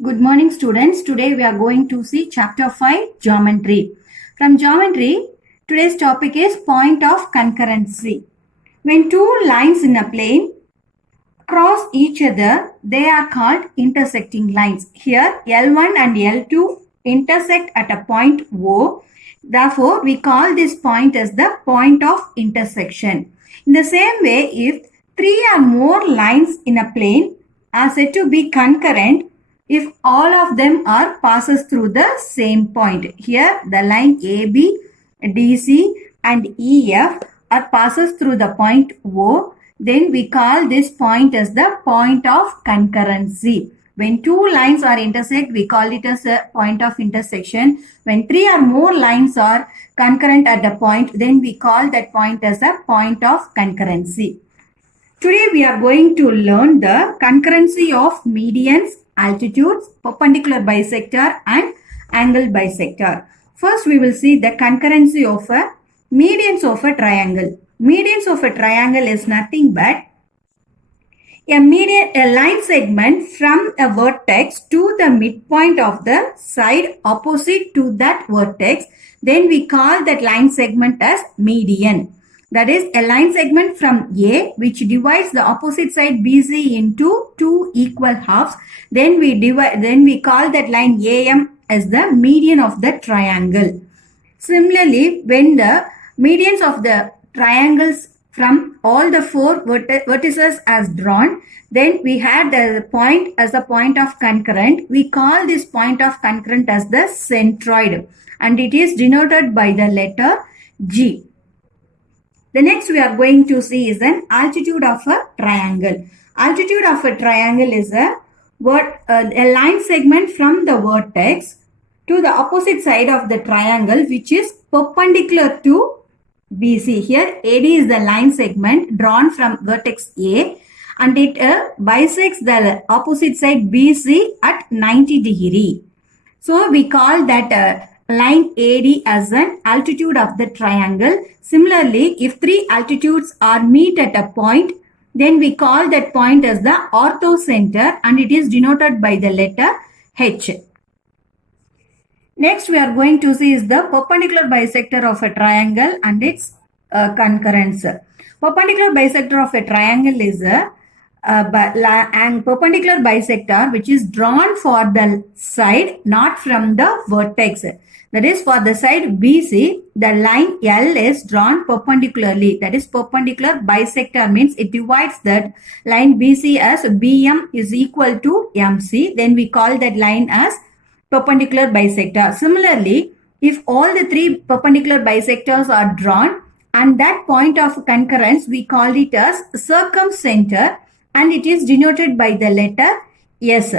Good morning, students. Today we are going to see chapter 5, Geometry. From Geometry, today's topic is point of concurrency. When two lines in a plane cross each other, they are called intersecting lines. Here, L1 and L2 intersect at a point O. Therefore, we call this point as the point of intersection. In the same way, if three or more lines in a plane are said to be concurrent, if all of them are passes through the same point. Here the line AB, DC and EF are passes through the point O. Then we call this point as the point of concurrency. When two lines are intersect, we call it as a point of intersection. When three or more lines are concurrent at the point, then we call that point as a point of concurrency. Today we are going to learn the concurrency of medians, altitudes, perpendicular bisector and angle bisector. First we will see the concurrency of a medians of a triangle. Medians of a triangle is nothing but a line segment from a vertex to the midpoint of the side opposite to that vertex. Then we call that line segment as median. That is a line segment from A which divides the opposite side BC into two equal halves. Then we call that line AM as the median of the triangle. Similarly, when the medians of the triangles from all the four vertices as drawn, then we had the point as a point of concurrent. We call this point of concurrent as the centroid and it is denoted by the letter G. The next we are going to see is an altitude of a triangle. Altitude of a triangle is a line segment from the vertex to the opposite side of the triangle which is perpendicular to BC. Here AD is the line segment drawn from vertex A and it bisects the opposite side BC at 90 degree. So we call that line AD as an altitude of the triangle. Similarly, if three altitudes are meet at a point, then we call that point as the orthocenter and it is denoted by the letter H. Next we are going to see is the perpendicular bisector of a triangle and its concurrence. Perpendicular bisector of a triangle is a perpendicular bisector which is drawn for the side not from the vertex. That is, for the side BC, the line L is drawn perpendicularly. That is, perpendicular bisector means it divides that line BC as BM is equal to MC. Then we call that line as perpendicular bisector. Similarly, if all the three perpendicular bisectors are drawn and that point of concurrence, we call it as circumcenter and it is denoted by the letter S.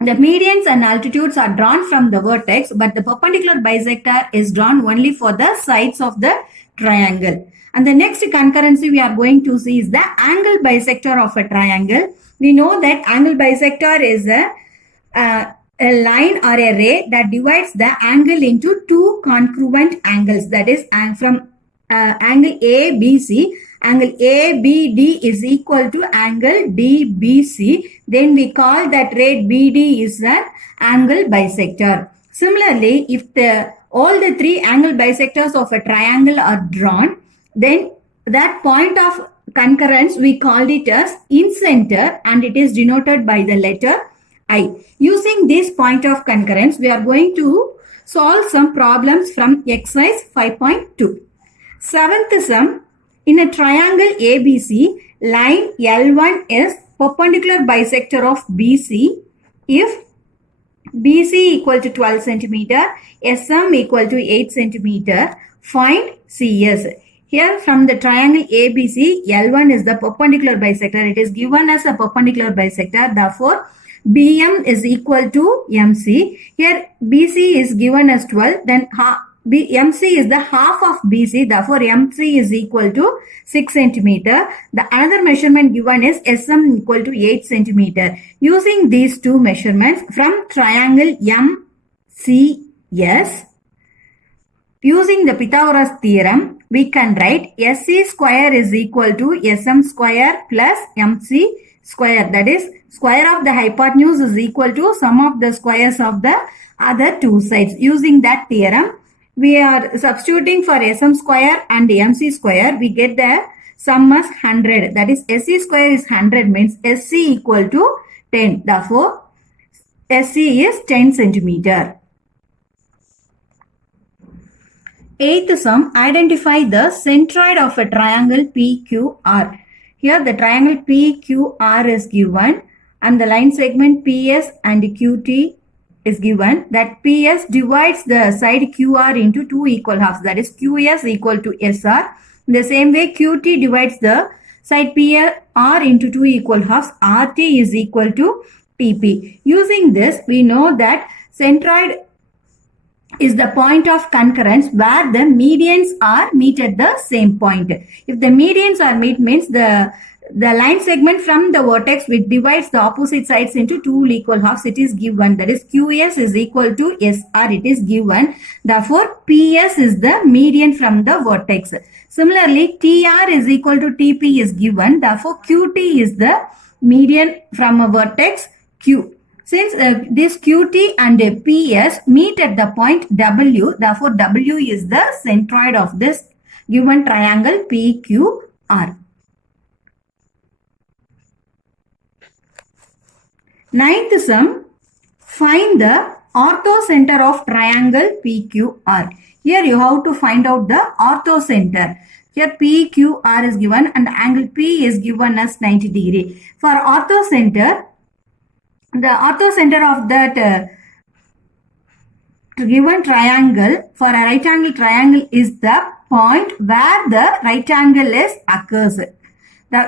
The medians and altitudes are drawn from the vertex, but the perpendicular bisector is drawn only for the sides of the triangle. And the next concurrency we are going to see is the angle bisector of a triangle. We know that angle bisector is a line or a ray that divides the angle into two congruent angles. That is, from angle ABC, angle ABD is equal to angle DBC. Then we call that ray BD is an angle bisector. Similarly, if all the three angle bisectors of a triangle are drawn, then that point of concurrence we call it as incenter and it is denoted by the letter I. Using this point of concurrence, we are going to solve some problems from exercise 5.2. Seventh sum. In a triangle ABC, line L1 is perpendicular bisector of BC if BC equal to 12 centimeter, SM equal to 8 centimeter. Find CS. Here from the triangle ABC, L1 is the perpendicular bisector. It is given as a perpendicular bisector. Therefore, BM is equal to MC. Here BC is given as 12. Then MC is the half of BC. Therefore, MC is equal to 6 centimeter. The another measurement given is SM equal to 8 centimeter. Using these two measurements from triangle MCS, using the Pythagoras theorem, we can write SC square is equal to SM square plus MC square. That is, square of the hypotenuse is equal to sum of the squares of the other two sides. Using that theorem, we are substituting for sm square and mc square. We get the sum as 100. That is sc square is 100 means sc equal to 10. Therefore, sc is 10 centimeter. Eighth sum, identify the centroid of a triangle PQR. Here the triangle PQR is given and the line segment PS and QT is given. That PS divides the side QR into two equal halves. That is QS equal to SR. In the same way, QT divides the side PR into two equal halves. RT is equal to TP. Using this, we know that centroid is the point of concurrence where the medians are meet at the same point. If the medians are meet means the line segment from the vertex which divides the opposite sides into two equal halves, it is given. That is QS is equal to SR, it is given. Therefore, PS is the median from the vertex. Similarly, TR is equal to TP is given. Therefore, QT is the median from a vertex Q. Since this QT and PS meet at the point W, therefore W is the centroid of this given triangle PQR. Ninth sum, find the orthocenter of triangle PQR. Here you have to find out the orthocenter. Here PQR is given and angle P is given as 90 degree. For orthocenter, the orthocenter of that given triangle for a right angle triangle is the point where the right angle is occurs.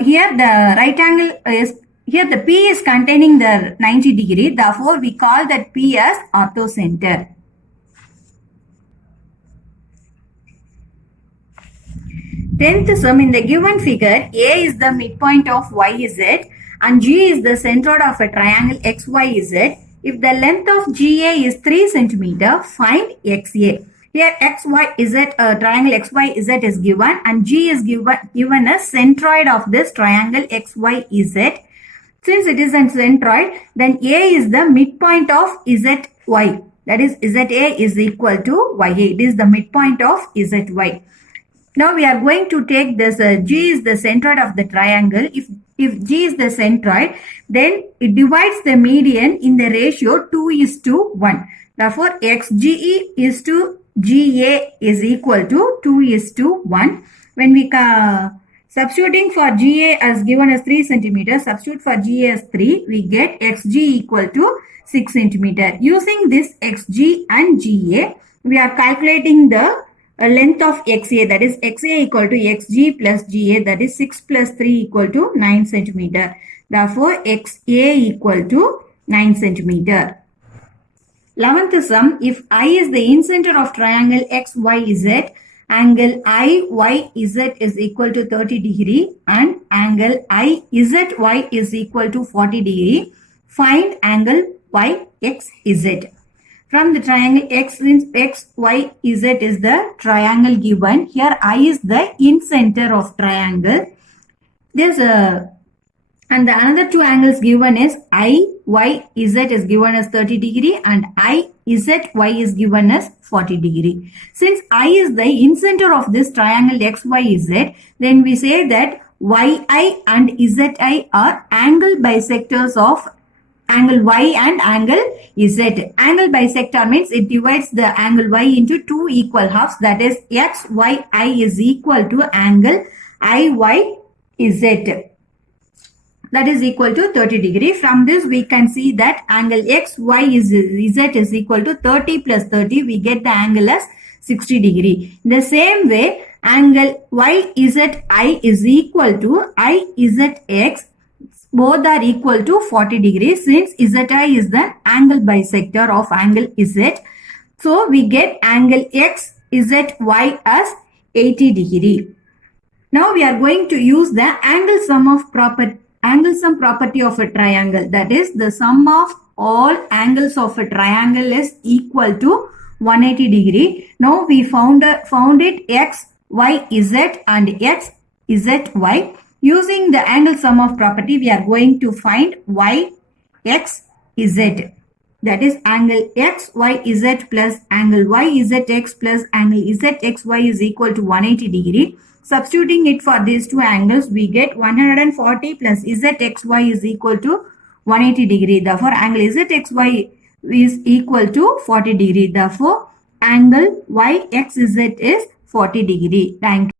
Here the right angle is, here the P is containing the 90 degree. Therefore, we call that P as orthocenter. Tenth sum, in the given figure, A is the midpoint of YZ and G is the centroid of a triangle XYZ. If the length of GA is 3 cm, find XA. Here XYZ, triangle XYZ is given and G is given as centroid of this triangle XYZ. Since it is a centroid, then A is the midpoint of ZY. That is ZA is equal to YA. It is the midpoint of ZY. Now we are going to take this G is the centroid of the triangle. If G is the centroid, then it divides the median in the ratio 2:1. Therefore, XGE is to GA is equal to 2:1. When we substituting for GA as given as 3 cm, substitute for GA as 3, we get XG equal to 6 cm. Using this XG and GA, we are calculating the length of XA, that is XA equal to XG plus GA, that is 6 plus 3 equal to 9 cm. Therefore, XA equal to 9 cm. 11th sum, if I is the incenter of triangle XYZ, angle IYZ is equal to 30 degree and angle IZY is equal to 40 degree, find angle YXZ. From the triangle X, since XYZ is the triangle given, here I is the incenter of triangle. This and the another two angles given is IYZ is given as 30 degree and IZY is given as 40 degree. Since I is the incenter of this triangle XYZ, then we say that YI and ZI are angle bisectors of angle Y and angle Z. Angle bisector means it divides the angle Y into two equal halves. That is XYI is equal to angle IYZ. That is equal to 30 degree. From this we can see that angle XYZ is equal to 30 plus 30. We get the angle as 60 degree. In the same way, angle YZI is equal to IZX. Both are equal to 40 degrees since ZI is the angle bisector of angle Z. So we get angle XZY as 80 degree. Now we are going to use the angle sum property of a triangle. That is, the sum of all angles of a triangle is equal to 180 degree. Now we found it XYZ and XZY. Using the angle sum of property, we are going to find Y YXZ. That is angle XYZ plus angle YZX plus angle ZXY is equal to 180 degree. Substituting it for these two angles, we get 140 plus ZXY is equal to 180 degree. Therefore, angle ZXY is equal to 40 degree. Therefore, angle YXZ is 40 degree. Thank you.